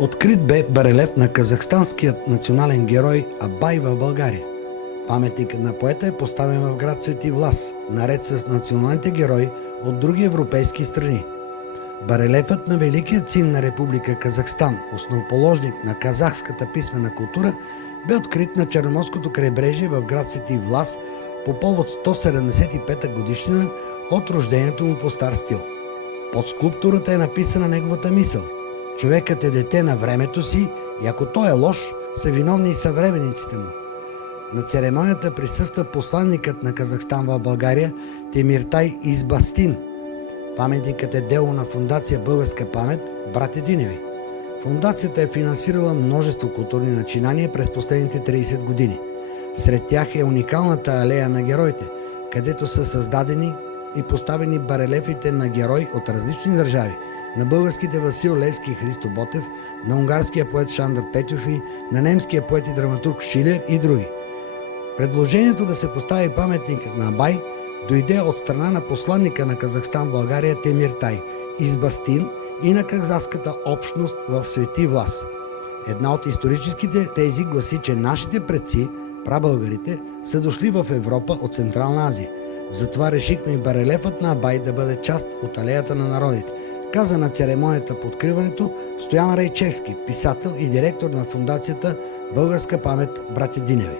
Открит бе барелеф на казахстанският национален герой Абай в България. Паметникът на поета е поставен в град Свети Влас, наред с националните герои от други европейски страни. Барелефът на великият син на Република Казахстан, основоположник на казахската писмена култура, бе открит на Черноморското крайбрежие в град Свети Влас по повод 175-та годишнина от рождението му по стар стил. Под скулптурата е написана неговата мисъл: човекът е дете на времето си и ако той е лош, са виновни и съвременниците му. На церемонията присъства посланникът на Казахстан в България Темиртай Избастин. Паметникът е дело на фондация Българска памет Братя Диневи. Фондацията е финансирала множество културни начинания през последните 30 години. Сред тях е уникалната алея на героите, където са създадени и поставени барелефите на герои от различни държави, на българските Васил Левски и Христо Ботев, на унгарския поет Шандор Петьофи, на немския поет и драматург Шилер и други. Предложението да се постави паметникът на Абай дойде от страна на посланника на Казахстан в България Темиртай Избастин и на казахската общност в Свети Влас. Една от историческите тези гласи, че нашите предци, прабългарите, са дошли в Европа от Централна Азия. Затова решихме и барелефът на Абай да бъде част от алеята на народите, каза на церемонията по откриването Стоян Райчевски, писател и директор на фондацията Българска памет Братя Диневи.